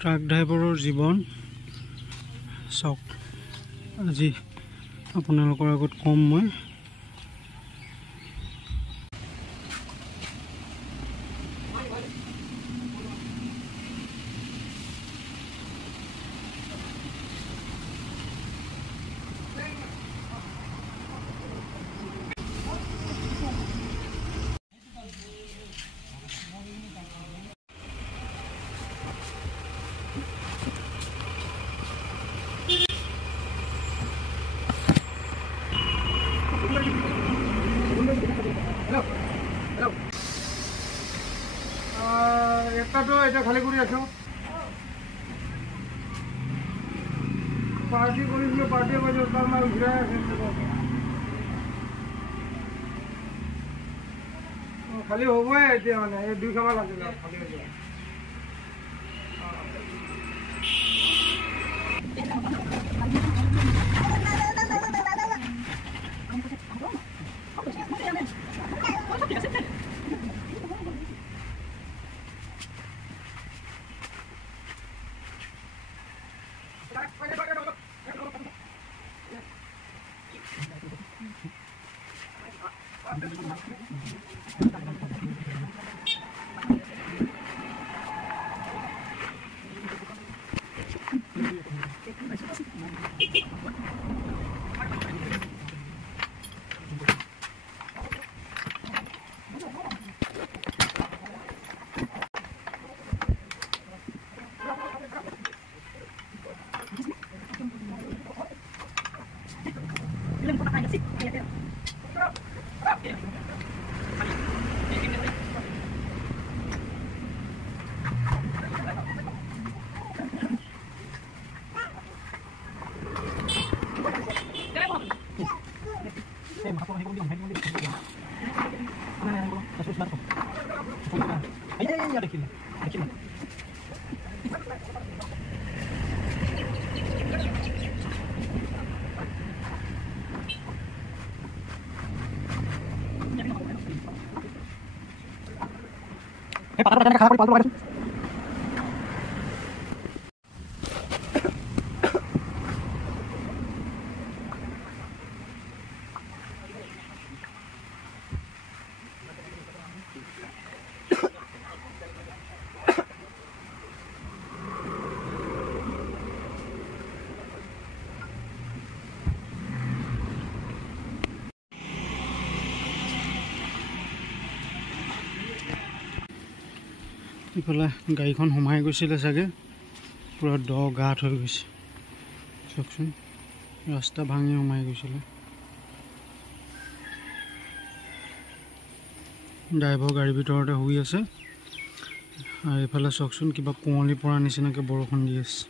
Truck ড্ৰাইভাৰৰ জীৱন চাওক আজি আপোনালোকৰ আগত কম মই এটা খালি করে আছো পার্টি করেছিল পার্টি বাজে তার মানে ঘুরে খালি হবই এতিয়া মানে এই দুই খাবার লাগে খালি হয়ে যাবে ইফালে গাড়ীখন সোমাই গৈছিলে চাগে পুৰা দ গাঁত হৈ গৈছে চাওকচোন ৰাস্তা ভাঙি সোমাই গৈছিলে ড্ৰাইভাৰ গাড়ীৰ ভিতৰতে শুই আছে আৰু ইফালে চাওকচোন কিবা কুঁৱলী পৰা নিচিনাকৈ বৰষুণ দি আছে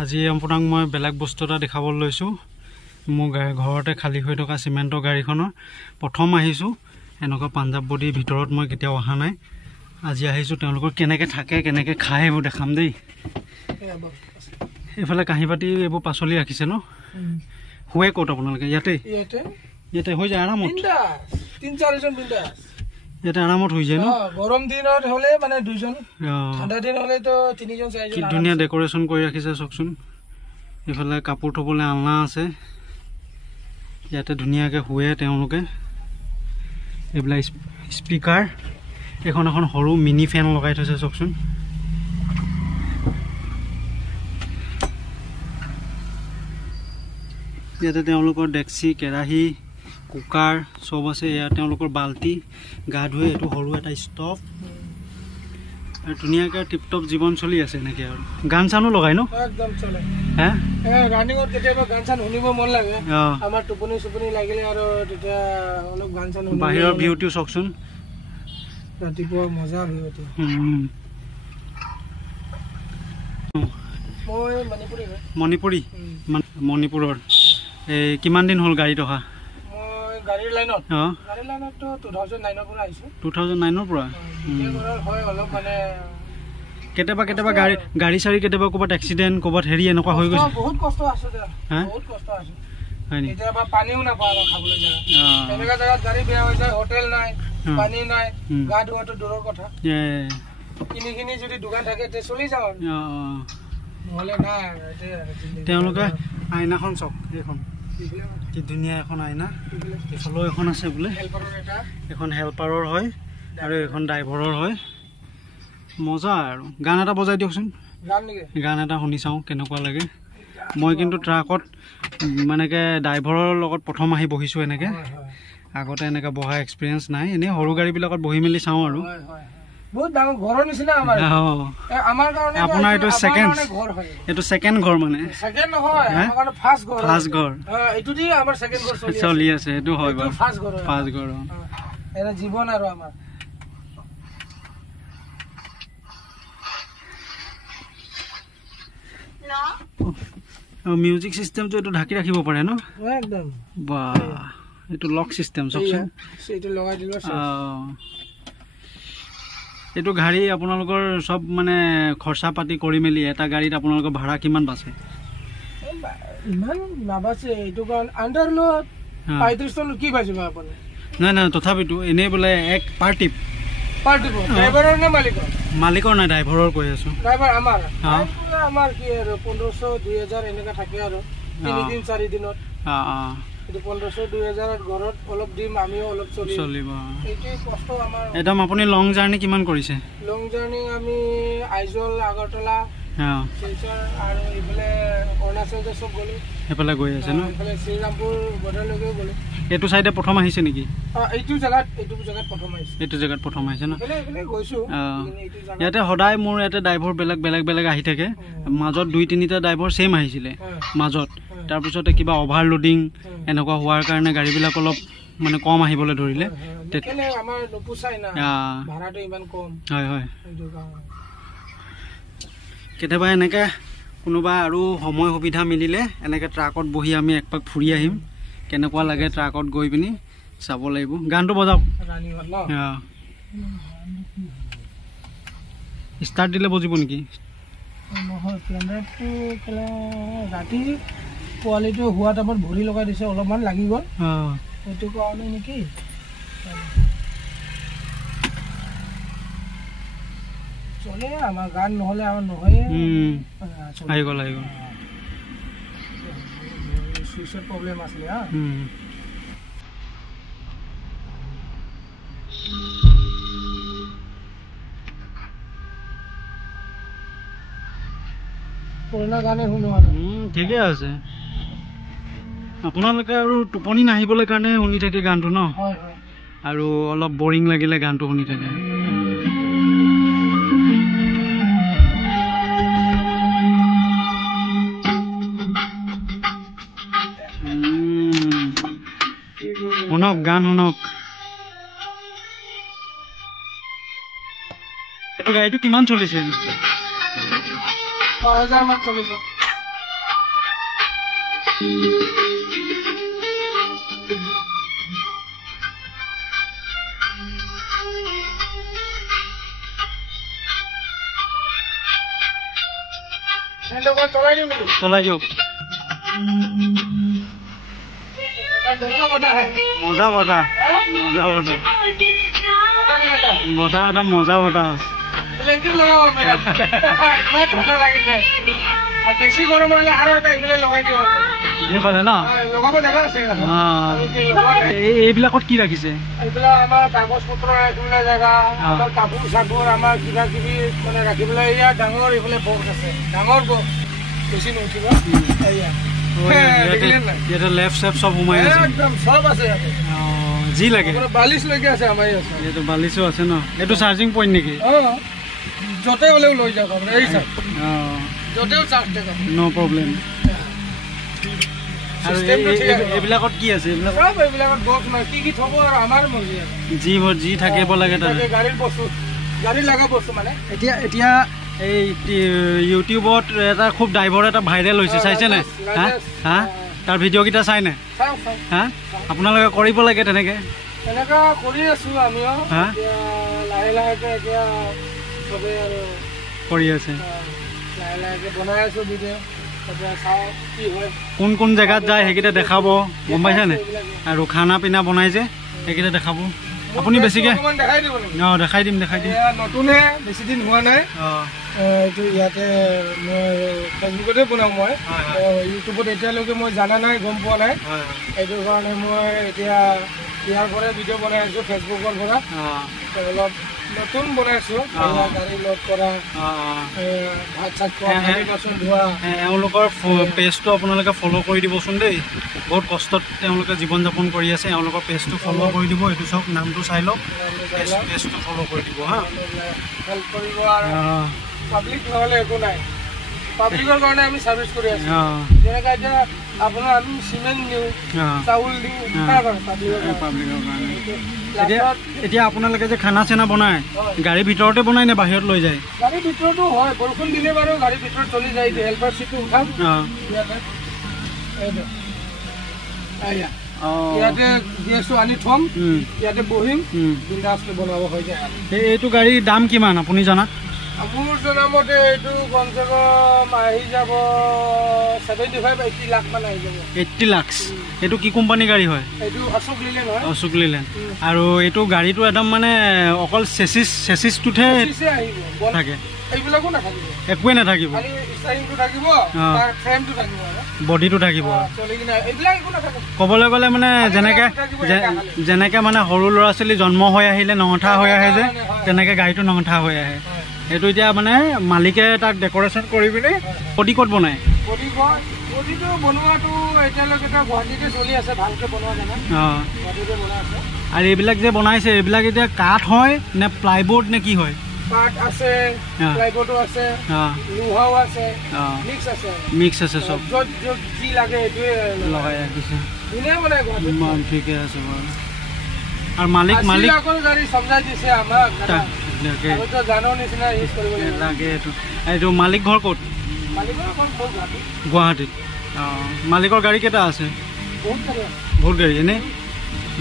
আজি আপোনাক মই বেলেগ বস্তু এটা দেখাবলৈ লৈছোঁ মোৰ ঘৰতে খালী হৈ থকা চিমেণ্টৰ গাড়ীখনৰ প্ৰথম আহিছোঁ এনেকুৱা পাঞ্জাৱ বডিৰ ভিতৰত মই কেতিয়াও অহা নাই আজি আহিছোঁ তেওঁলোকৰ কেনেকৈ থাকে কেনেকৈ খায় এইবোৰ দেখাম দেই এইফালে কাঁহী বাতি এইবোৰ পাচলি ৰাখিছে ন শুৱে ক'ত আপোনালোকে ইয়াতে হৈ যায় আৰামত ইয়াতে আৰামত হৈ যায় ন গৰম দিনত হলে মানে দুইজন ঠাণ্ডা দিন হলে তো তিনিজন চাৰিজন কি ধুনীয়া ডেকোৰেশ্যন কৰি ৰাখিছে চাওকচোন এইফালে কাপোৰ থ'বলৈ আলনা আছে ইয়াতে ধুনীয়াকৈ শুৱে তেওঁলোকে এইবিলাক স্পীকাৰ এখন এখন সৰু মিনি ফেন লগাই থৈছে চাওকচোন ইয়াতে তেওঁলোকৰ ডেক্সি কেৰাহী কুকাৰ সব আছে ইয়াত তেওঁলোকৰ বাল্টি গা ধুৱে এইটো সৰু এটা ষ্টভ আৰু ধুনীয়াকৈ টিপটপ জীৱন চলি আছে এনেকৈ আৰু গান চানো লগাই ন একদম চলে হে ৰানিঙত কেতিয়াবা গান চান শুনিব মন লাগে আমাৰ টোপনি চুপনি লাগিলে আৰু তেতিয়া অলপ গান চান বাহিৰৰ ভিউটো চাওকচোন ৰাতিপুৱা মজা ভিউ মই মণিপুৰী হয়। মণিপুৰী মণিপুৰৰ এই কিমান দিন হ'ল গাড়ীত অহা? মই গাড়ীৰ লাইনত গাড়ীৰ লাইনততো 2009 পৰা আহিছোঁ। 2009 পৰা হয় অলপ মানে কেতিয়াবা গাড়ী চাৰি কেতিয়াবা ক'ৰবাত এক্সিডেণ্ট ক'ৰবাত হেৰি এনেকুৱা হৈ গৈছে? বহুত কষ্ট আছে বহুত কষ্ট আছে। কেতিয়াবা পানীও নাপাওঁ খাবলৈ জেগা এনেকুৱা জেগাত গাড়ী বেয়া হৈ যায়, হোটেল নাই, পানী নাই, গা ধোৱাটো দূৰৰ কথা। কিনি যদি দোকান থাকে তে চলি যাওঁ নহ'লে নাই। তেওঁলোকে আইনাখন চাওক, এইখন কি ধুনীয়া এখন আইনা। এইফালেও এখন আছে বোলে, এখন হেল্পাৰৰ হয় আৰু এখন ড্ৰাইভাৰৰ হয়। মজা আৰু গান এটা বজাই দিয়কচোন, গান এটা শুনি চাওঁ কেনেকুৱা লাগে। মই কিন্তু ট্ৰাকত মানেকে ড্ৰাইভাৰৰ লগত প্ৰথম আহি বহিছোঁ এনেকৈ, আগতে এনেকৈ বহা এক্সপিৰিয়েঞ্চ নাই। এনেই সৰু গাড়ীবিলাকত বহি মেলি চাওঁ আৰু বহুত ডাঙৰ ঘৰৰ নিচিনা আমাৰ কাৰণে। আপোনাৰ এইটো ছেকেণ্ড ঘৰ মানে? ছেকেণ্ড নহয়, আমাৰ কাৰণে ফাৰ্ষ্ট ঘৰ। এইটো দি আমাৰ ছেকেণ্ড ঘৰ চলি আছে। সেইটো হয় বাৰু, ফাৰ্ষ্ট ঘৰ। এটা জীৱন আৰু আমাৰ। মিউজিক চিষ্টেমটো এইটো ঢাকি ৰাখিব পাৰে ন? একদম বাহ, এইটো লক চিষ্টেম চাওকচোন। এইটো লগাই দিলো। এইটো গাড়ী আপোনালোকৰ চব মানে খৰচা পাতি কৰি মেলি এটা গাড়ীত আপোনালোকৰ ভাড়া কিমান বাচে? ইমান নাবাচে, এইটো কাৰণ আণ্ডাৰ লোড 35 কি বাচিব আপুনি? নাই তথাপিতো এনেই বোলে এক পাৰ্টি ড্ৰাইভাৰৰ নে মালিকৰ? মালিকৰ নাই, ড্ৰাইভাৰৰ কৈ আছো। ড্ৰাইভাৰ আমাৰ কি আৰু 1500 2000 এনেকা থাকে আৰু 3 দিন 4 দিনত। 1500 2000 ঘৰত অলপ দিম, আমিও অলপ চলিব। এইটোৱে কষ্ট আমাৰ। একদম আপুনি লং জাৰ্ণি কিমান কৰিছে? লং জাৰ্ণি আমি আইজল, আগৰতলা, শিলচৰ আৰু এইফালে অৰুণাচল চব গ'লো। সেইফালে গৈ আছে ন? এইফালে শ্ৰীৰামপুৰ বৰ্ডাৰলৈকে গ'লো। এইটো চাইডে প্ৰথম আহিছে নেকি? এইটো জেগাত প্ৰথম আহিছে। এইটো জেগাত প্ৰথম আহিছে ন? ইয়াতে সদায় মোৰ ইয়াতে ড্ৰাইভাৰ বেলেগ আহি থাকে। মাজত 2-3টা ড্ৰাইভাৰ ছেইম আহিছিলে মাজত। তাৰপিছতে কিবা অভাৰলোডিং এনেকুৱা হোৱাৰ কাৰণে গাড়ীবিলাক অলপ মানে কম আহিবলৈ ধৰিলে। হয় কেতিয়াবা এনেকৈ কোনোবা আৰু সময় সুবিধা মিলিলে এনেকৈ ট্ৰাকত বহি আমি একপাক ফুৰি আহিম। কেনেকুৱা লাগে ট্ৰাকত গৈ পিনি চাব লাগিব। গানটো বজাওক, ষ্টাৰ্ট দিলে বজিব নেকি? নহয়, ৰাতি পোৱালিটো হোৱা টাইমত ভৰি লগাই দিছে, অলপমান লাগি গ'ল সেইটো কাৰণে নেকি। চলে আমাৰ গান নহ'লে আমাৰ নহয়। আহি গ'ল চুইচৰ প্ৰব্লেম আছিলে। পুৰণা গানে শুনো আৰু ঠিকে আছে। আপোনালোকে আৰু টোপনি নাহিবলৈ কাৰণে শুনি থাকে গানটো ন? আৰু অলপ বৰিং লাগিলে গানটো শুনি থাকে। শুনক, গান শুনক। এইটো গাড়ীটো কিমান চলিছে? 6000 মান চলিছে। চলাই দিয়ক। মজা বতাহ বেছি গৰম হ'লে আৰু এটা এইফালে লগাই দিওঁ ন? এইবিলাকত কি ৰাখিছে? এইবিলাক আমাৰ কাগজ পত্ৰ ৰাখিবলৈ জেগা, আমাৰ কাপোৰ চাপোৰ, আমাৰ কিবা কিবি মানে ৰাখিবলৈ। ইয়াত ডাঙৰ এইফালে বক্স আছে, ডাঙৰ বক্স, বেছি নুঠিব। ইয়াতে লেফ্ট চেফ চব সোমাই আছে, একদম চব আছে ইয়াতে, যি লাগে। বালিচলৈকে আছে আমাৰ ইয়াত। এইটো বালিচো আছে ন? এইটো চাৰ্জিং পইণ্ট নেকি? য'তে হ'লেও লৈ যাওক আপুনি, এই চাওক য'তেও চাৰ্জ থাকে, ন' প্ৰব্লেম। আৰু এইবিলাকত কি আছে? এইবিলাকত বক্স নাই, কি থব আৰু আমাৰ মৰ্জি আৰু যি থাকিব লাগে তাতে। গাড়ীৰ বস্তু, গাড়ী লগা বস্তু মানে। এতিয়া এই ইউটিউবত এটা খুব ড্ৰাইভাৰ এটা ভাইৰেল হৈছে চাইছেনে হা হা তাৰ ভিডিঅ'কেইটা চাইনে হা আপোনালোকে কৰিব লাগে তেনেকৈ এনেকুৱা কৰি আছোঁ আমিও লাহে লাহেকৈ এতিয়া চবেই আৰু কৰি আছে লাহে লাহেকৈ বনাই আছোঁ ভিডিঅ' এতিয়া চাওঁ কি হয় কোন কোন জেগাত যায় সেইকেইটা দেখাব গম পাইছেনে আৰু খানা পিনা বনাই যে সেইকেইটা দেখাব আপুনি বেছিকৈ দেখাই দিম নতুনে বেছি দিন হোৱা নাই এইটো ইয়াতে মই ফেচবুকতে বনাওঁ মই ইউটিউবত এতিয়ালৈকে মই জানা নাই গম পোৱা নাই এইটো কাৰণে মই এতিয়া ইয়াৰ পৰা ভিডিঅ' বনাই আছোঁ ফেচবুকৰ পৰা অলপ নতুন বনাইছোঁ গাড়ী লোড কৰা ভাত চাত বাচন ধোৱা এওঁলোকৰ পেজটো আপোনালোকে ফ'ল' কৰি দিবচোন দেই বহুত কষ্টত তেওঁলোকে জীৱন যাপন কৰি আছে এওঁলোকৰ পেজটো ফ'ল' কৰি দিব এইটো চাওক নামটো চাই লওক পেজটো ফ'ল' কৰি দিব হা হেল্প কৰিব আৰু পাব্লিক নহ'লে একো নাই পাব্লিকৰ কাৰণে আমি ছাৰ্ভিচ কৰি আছোঁ যেনেকৈ এতিয়া আপোনাৰ আমি চিমেণ্ট দিওঁ চাউল দিওঁ পাব্লিকৰ কাৰণে এতিয়া আপোনালোকে যে খানা চানা বনায় গাড়ীৰ ভিতৰতে বনায় নে বাহিৰত লৈ যায় গাড়ীৰ ভিতৰতো হয় বৰষুণ দিলে বাৰু গাড়ীৰ ভিতৰত চলি যায় হেল্পাৰ চিটটো উঠাম ইয়াতে গেছটো আনি থ'ম ইয়াতে বহিম বিন্দাছকৈ বনাব হৈ যায় এইটো গাড়ীৰ দাম কিমান আপুনি জানা মোৰ জনামতে এইটো কমচে কম আহি যাব 75-80 লাখ মান আহি যাব 80 লাখ এইটো কি কোম্পানী গাড়ী হয় এইটো অশোক লিলেণ্ড হয় অশোক লিলেণ্ড আৰু এইটো গাড়ীটো একদম মানে অকল চেচিছটোহে আহিব থাকে এইবিলাকো নাথাকিব একোৱে নাথাকিব খালি ষ্টাৰিংটো থাকিব তাৰ ফ্ৰেমটো থাকিব বডিটো থাকিব চলি কিনে এইবিলাক একো নাথাকিব ক'বলৈ গ'লে মানে যেনেকৈ মানে সৰু ল'ৰা ছোৱালী জন্ম হৈ আহিলে নঙঠা হৈ আহে যে তেনেকৈ গাড়ীটো নঙঠা হৈ আহে এইটো এতিয়া মানে মালিকে তাক ডেক'ৰেশ্যন কৰি পিনি বডি ক'ত বনায় বডিটো বনোৱাটো এতিয়ালৈকে গুৱাহাটীতে চলি আছে ভালকৈ বনোৱা জানা গুৱাহাটীতে বনাই আছে আৰু এইবিলাক যে বনাইছে এইবিলাক এতিয়া কাঠ হয় নে প্লাইবোৰ্ড নে কি হয় কাঠ আছে প্লাইবোৰ্ডো আছে লোহাও আছে মিক্স আছে চব যি লাগে এইটোৱে লগাই ৰাখিছে ধুনীয়া বনাই গুৱাহাটীত ঠিকে আছে বাৰু আৰু মালিক গাড়ী চমজাই দিছে আমাক জানো নিচিনা ইউজ কৰিব লাগে এইটো মালিক ঘৰ ক'ত গুৱাহাটীত মালিকৰ গাড়ী কেইটা আছে বহুত গাড়ী এনেই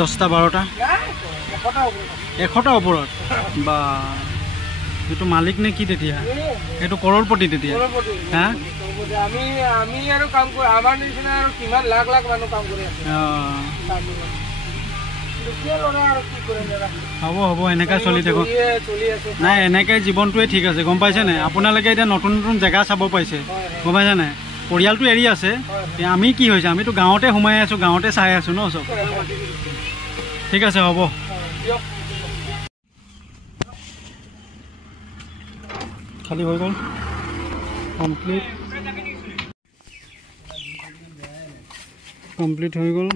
10টা 12টা 100টা ওপৰত বা এইটো মালিক নে কি তেতিয়া এইটো কৰৰপতি তেতিয়া হা আমি আৰু কাম কৰি আমাৰ নিচিনা আৰু কিমান লাখ লাখ মানুহ কাম কৰি আছে হ'ব এনেকৈ চলি থাকক নাই এনেকৈ জীৱনটোৱে ঠিক আছে গম পাইছে নাই আপোনালোকে এতিয়া নতুন নতুন জেগা চাব পাইছে গম পাইছে নাই পৰিয়ালটো এৰি আছে আমি কি হৈছে আমিতো গাঁৱতে সোমাই আছোঁ গাঁৱতে চাই আছোঁ ন চব ঠিক আছে হ'ব খালী হৈ গ'ল কমপ্লিট হৈ গ'ল